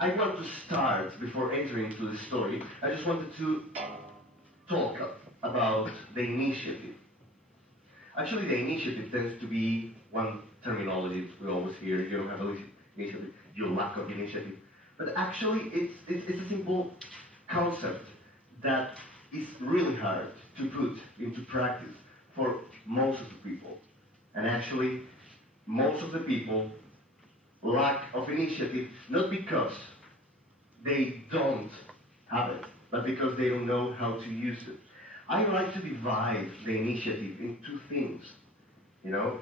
I want to start, before entering into the story, I just wanted to talk about the initiative. Actually, the initiative tends to be one terminology we always hear: you don't have an initiative, you lack of initiative. But actually, it's a simple concept that is really hard to put into practice for most of the people. And actually, most of the people lack of initiative, not because they don't have it, but because they don't know how to use it. I like to divide the initiative in two things. You know,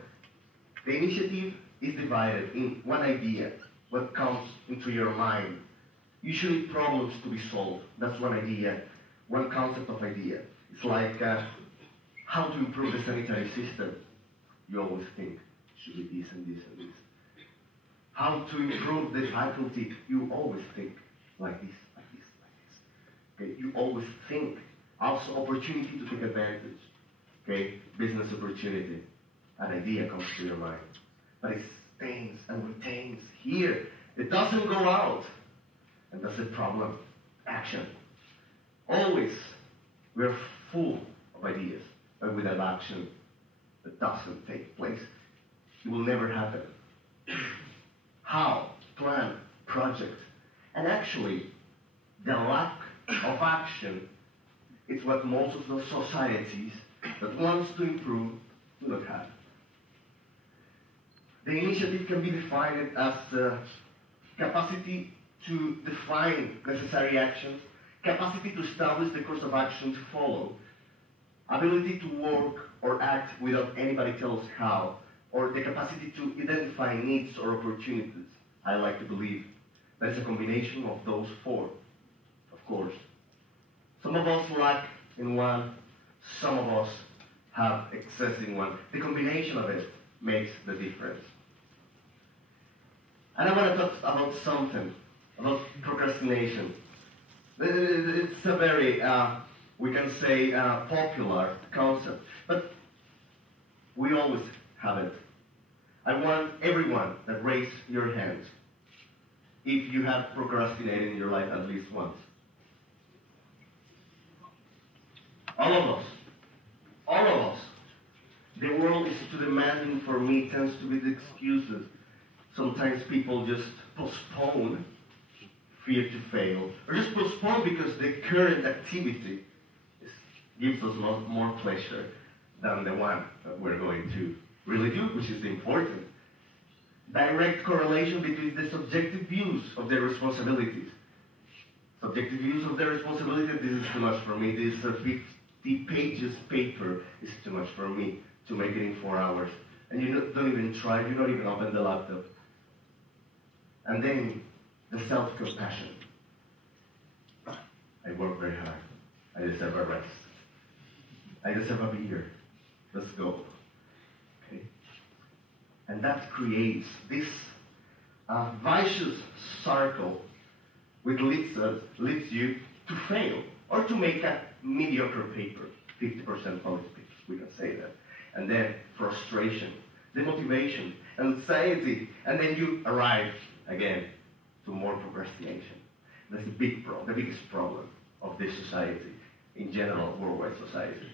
the initiative is divided in one idea, what comes into your mind. Usually problems to be solved. That's one idea, one concept of idea. It's like how to improve the sanitary system. You always think, should be this and this and this. How to improve the faculty. You always think like this, like this, like this. Okay? You always think. Also, opportunity to take advantage. Okay? Business opportunity. An idea comes to your mind. But it stays and retains here. It doesn't go out. And that's the problem. Action. Always, we're full of ideas. But without action, it doesn't take place. It will never happen. How? Plan, project. And actually, the lack of action is what most of the societies that wants to improve do not have. The initiative can be defined as capacity to define necessary actions, capacity to establish the course of action to follow, ability to work or act without anybody tells how, or the capacity to identify needs or opportunities. I like to believe that it's a combination of those four, of course. Some of us lack in one, some of us have excess in one. The combination of it makes the difference. And I want to talk about something, about procrastination. It's a very, we can say, popular concept, but we always have it. I want everyone that raise your hands if you have procrastinated in your life at least once. All of us. All of us. The world is too demanding for me, tends to be the excuses. Sometimes people just postpone fear to fail, or just postpone because the current activity gives us more pleasure than the one that we're going to really do, which is important. Direct correlation between the subjective views of their responsibilities. Subjective views of their responsibility, this is too much for me. This 50 pages paper is too much for me to make it in 4 hours. And you don't even try, you don't even open the laptop. And then the self-compassion. I work very hard. I deserve a rest. I deserve a beer. Let's go. Okay? And that creates this vicious circle which leads you to fail or to make a mediocre paper, 50% polished paper, we can say that. And then frustration, demotivation, anxiety, and then you arrive again to more procrastination. That's the big problem, the biggest problem of this society, in general, worldwide society.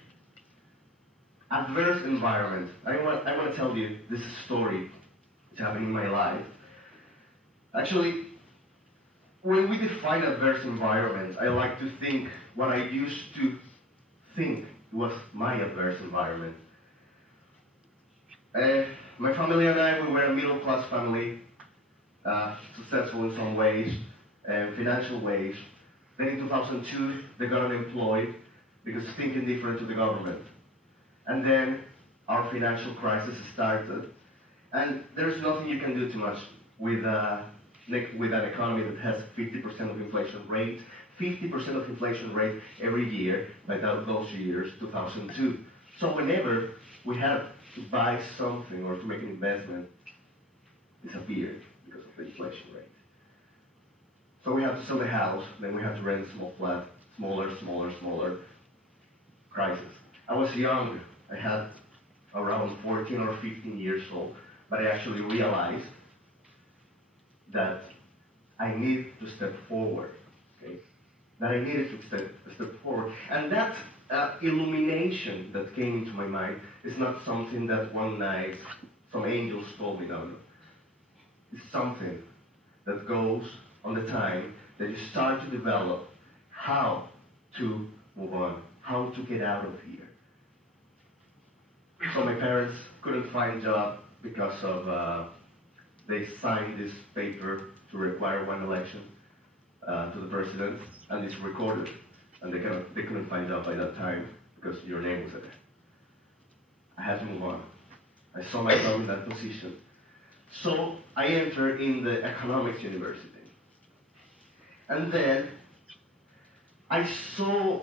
Adverse environment. I want to tell you this story which happened in my life. Actually, when we define adverse environment, I like to think what I used to think was my adverse environment. My family and I, we were a middle-class family, successful in some ways, financial ways. Then in 2002, they got unemployed because thinking different to the government. And then our financial crisis started. And there's nothing you can do too much with an economy that has 50% of inflation rate, 50% of inflation rate every year by those years, 2002. So whenever we had to buy something or to make an investment, disappeared because of the inflation rate. So we had to sell the house, then we had to rent a small flat, smaller crisis. I was young. I had around 14 or 15 years old, but I actually realized that I needed to step forward. Okay? That I needed to step forward. And that illumination that came into my mind is not something that one night some angels told me, no. It's something that goes on the time that you start to develop how to move on, how to get out of here. So my parents couldn't find a job because of, they signed this paper to require one election to the president, and it's recorded. And they couldn't find a job by that time because your name was there. I had to move on. I saw myself in that position. So I entered in the Economics University. And then I saw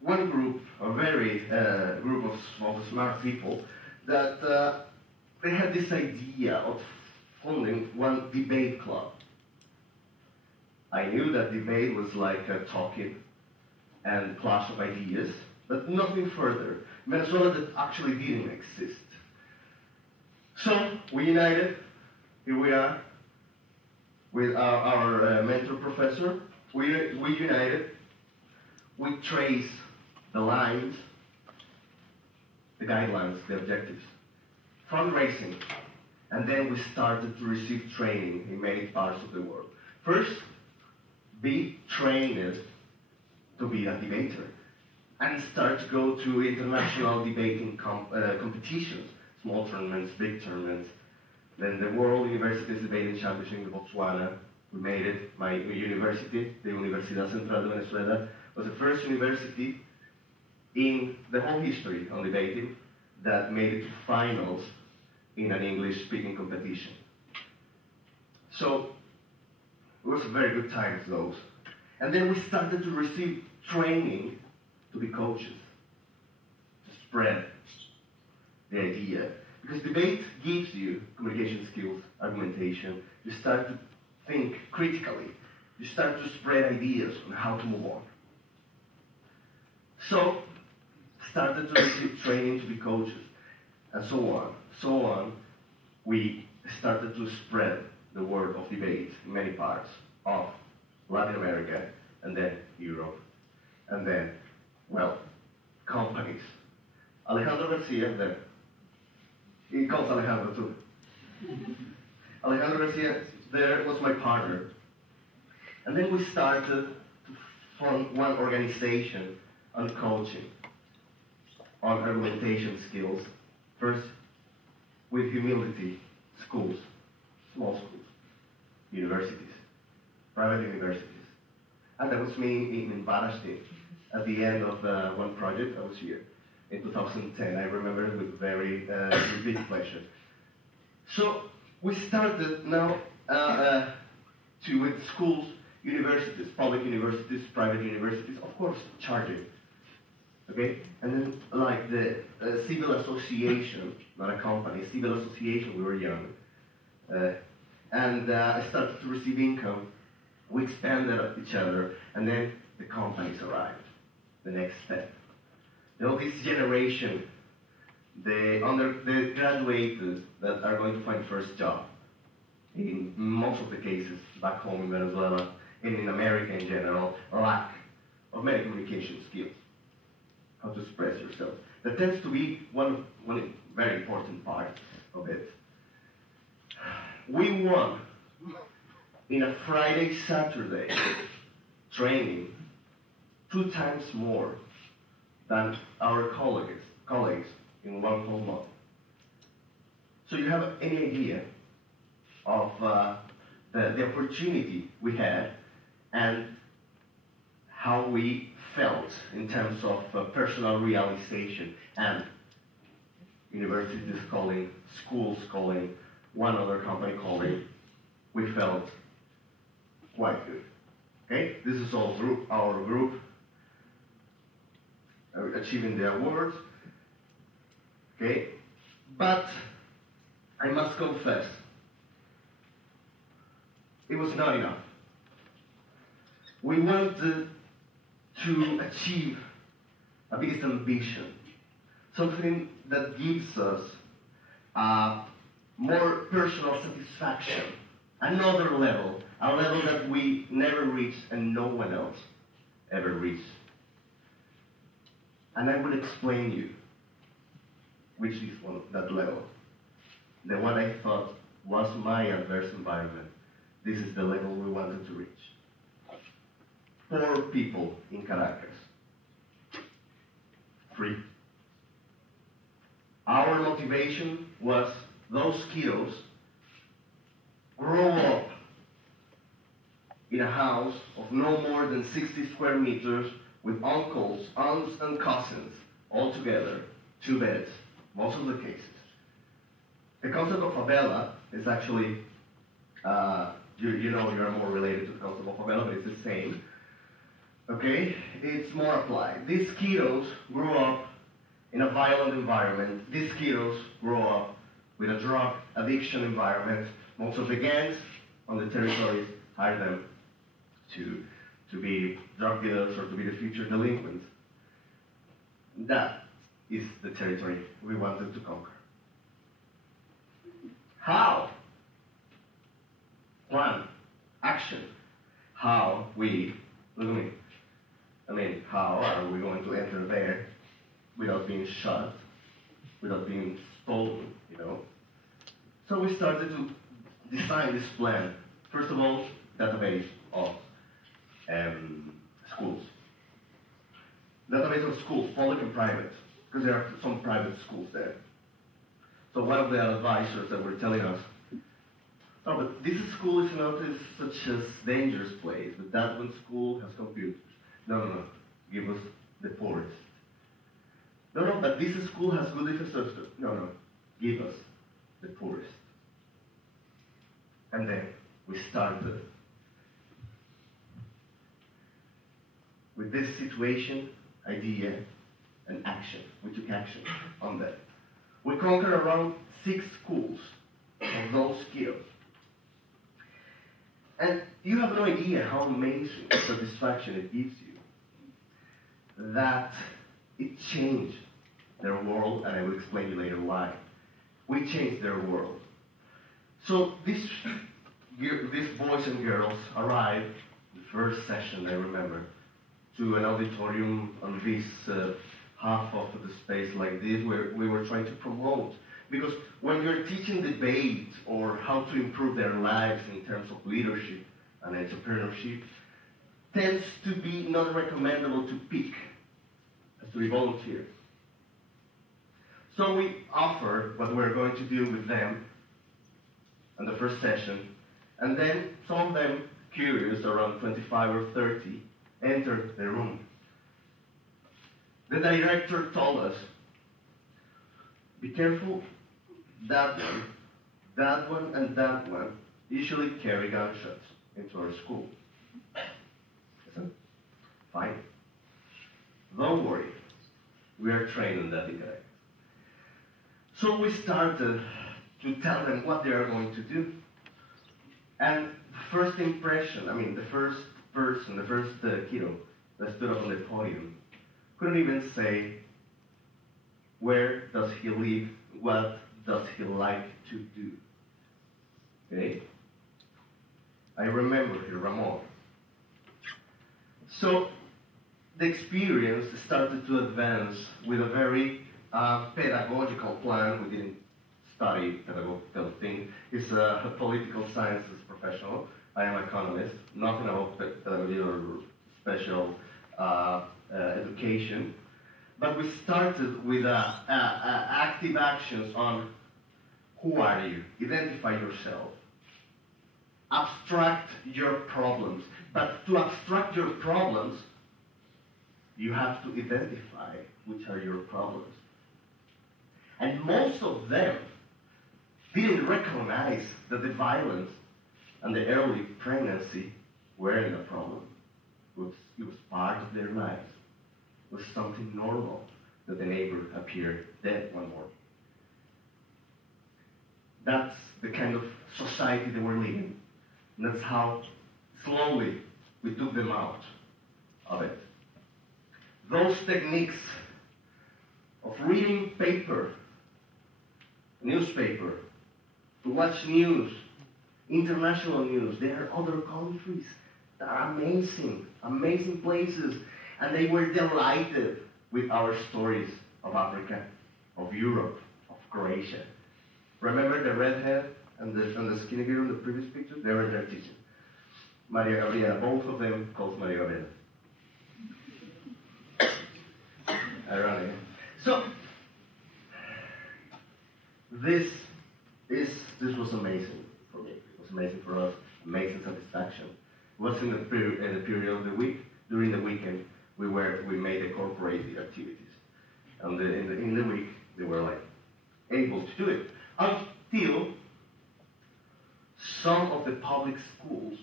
one group, a very group of smart people, that they had this idea of funding one debate club. I knew that debate was like talking and clash of ideas, but nothing further. Venezuela that actually didn't exist. So we united. Here we are with our mentor professor. We united. We traced the lines, the guidelines, the objectives, fundraising, and then we started to receive training in many parts of the world. First, be trained to be a debater and start to go to international debating competitions, small tournaments, big tournaments. Then the World Universities Debating Championship in Botswana, we made it. My university, the Universidad Central de Venezuela, was the first university in the whole history on debating that made it to finals in an English-speaking competition. So it was a very good time, those. And then we started to receive training to be coaches, to spread the idea. Because debate gives you communication skills, argumentation. You start to think critically. You start to spread ideas on how to move on. So, started to receive training to be coaches, and so on. So on, we started to spread the word of debate in many parts of Latin America, and then Europe, and then, well, companies. Alejandro Garcia, there. He calls Alejandro too. Alejandro Garcia, there was my partner. And then we started to form one organization on coaching, on argumentation skills. First, with humility, schools, small schools, universities, private universities. And that was me in Varaždin. At the end of one project, I was here in 2010. I remember it with very big pleasure. So we started now with schools, universities, public universities, private universities, of course, charging. Okay? And then like the civil association, not a company, civil association, we were young. And I started to receive income. We expanded each other, and then the companies arrived, the next step. You know, this generation, the graduates that are going to find first job, in most of the cases, back home in Venezuela, and in America in general, lack of many communication skills, how to express yourself. That tends to be one very important part of it. We won in a Friday, Saturday training 2 times more than our colleagues in one whole month. So you have any idea of the opportunity we had and how we felt in terms of personal realization and universities calling, schools calling, one other company calling. We felt quite good. Okay, this is all our group achieving the awards. Okay, but I must confess, it was not enough. We wanted to achieve a biggest ambition, something that gives us more personal satisfaction another level, a level that we never reached and no one else ever reached. And I will explain you which is that level. The one I thought was my adverse environment. This is the level we wanted to reach. 4 people in Caracas. 3. Our motivation was those kiddos grow up in a house of no more than 60 square meters with uncles, aunts, and cousins all together, 2 beds, most of the cases. The concept of favela is actually, you know you're more related to the concept of favela, but it's the same. Okay? It's more applied. These kiddos grew up in a violent environment. These kiddos grow up with a drug addiction environment. Most of the gangs on the territories hire them to be drug dealers or to be the future delinquents. That is the territory we wanted to conquer. How? Plan. Action. How we, look at me. I mean, how are we going to enter there without being shot, without being stolen, you know? So we started to design this plan. First of all, database of schools. Database of schools, public and private, because there are some private schools there. So one of the advisors that were telling us, oh, but this school is not such a dangerous place, but that one school has computers. No, give us the poorest. No, but this school has good infrastructure. No, give us the poorest. And then we started with this situation, idea, and action. We took action on that. We conquered around 6 schools of those skills. And you have no idea how amazing satisfaction it gives you. That it changed their world, and I will explain you later why. We changed their world. So these boys and girls arrived, the first session I remember, to an auditorium on this half of the space like this, where we were trying to promote. Because when you're teaching debate or how to improve their lives in terms of leadership and entrepreneurship, tends to be not recommendable to pick, as to be volunteer. So we offered what we're going to do with them in the first session, and then some of them, curious, around 25 or 30, entered the room. The director told us, be careful, that one, and that one usually carry gunshots into our school. Listen, fine. Don't worry, we are trained in that area. So we started to tell them what they are going to do. And the first impression, the first person, the first kiddo that stood up on the podium, couldn't even say, where does he live, what does he like to do? Okay? I remember Ramon. So the experience started to advance with a very pedagogical plan. We didn't study pedagogical thing. He's a political sciences professional. I am an economist. Nothing about pedagogy or special education. But we started with active actions on who are you? Identify yourself. Abstract your problems. But to abstract your problems, you have to identify which are your problems. And most of them didn't recognize that the violence and the early pregnancy weren't a problem. It was part of their lives. It was something normal that the neighbor appeared dead one morning. That's the kind of society they were living. And that's how slowly we took them out of it. Those techniques of reading newspaper, to watch news international news. There are other countries that are amazing, amazing places, and they were delighted with our stories of Africa, of Europe, of Croatia. Remember the redhead and the skinny girl in the previous picture? They were their teacher. Maria Gabriela, both of them called Maria Gabriela. Ironic. So, this was amazing for me. It was amazing for us. Amazing satisfaction. It was in the period of the week. During the weekend, we made the corporate activities, and in the week they were like able to do it until some of the public schools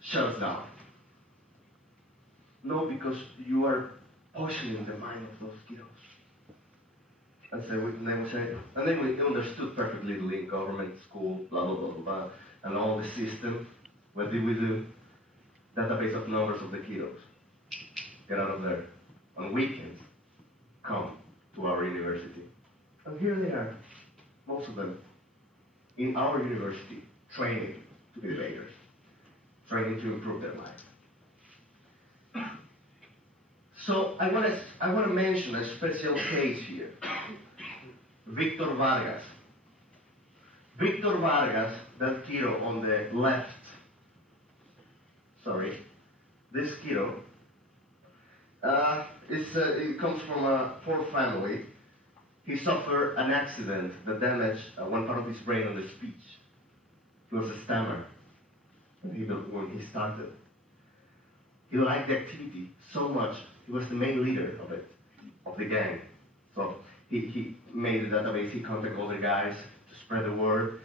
shut us down. No, because you are poisoning the mind of those kiddos. And then we understood perfectly the link, government, school, blah, blah, blah, blah, blah, and all the system. What did we do? Database of numbers of the kiddos. Get out of there. On weekends, come to our university. And here they are, most of them, in our university, training to be debaters, training to improve their life. So I want to mention a special case here. Victor Vargas. Victor Vargas, that kiddo on the left, this kiddo, it comes from a poor family. He suffered an accident that damaged one part of his brain on the speech. He was a stammerer when he started. He liked the activity so much. He was the main leader of the gang. So he made a database. He contacted other guys to spread the word.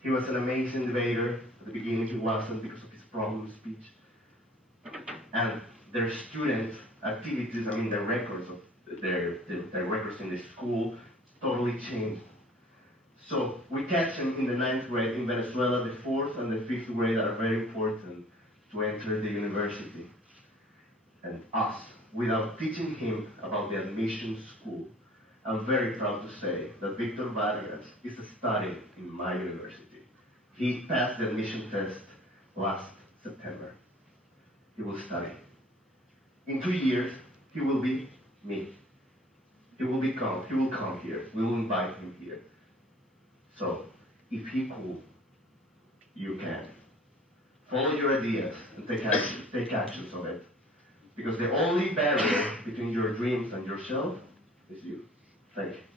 He was an amazing debater. At the beginning, he wasn't because of his problem speech. And their student activities, their records of their records in the school totally changed. So we catch him in the 9th grade in Venezuela. The 4th and the 5th grade are very important to enter the university. And us, without teaching him about the admission school, I'm very proud to say that Victor Vargas is studying in my university. He passed the admission test last September. He will study. In 2 years, he will be me. He will come here. We will invite him here. So, if he could, you can. Follow your ideas and take actions on it. Because the only barrier between your dreams and yourself is you. Thank you.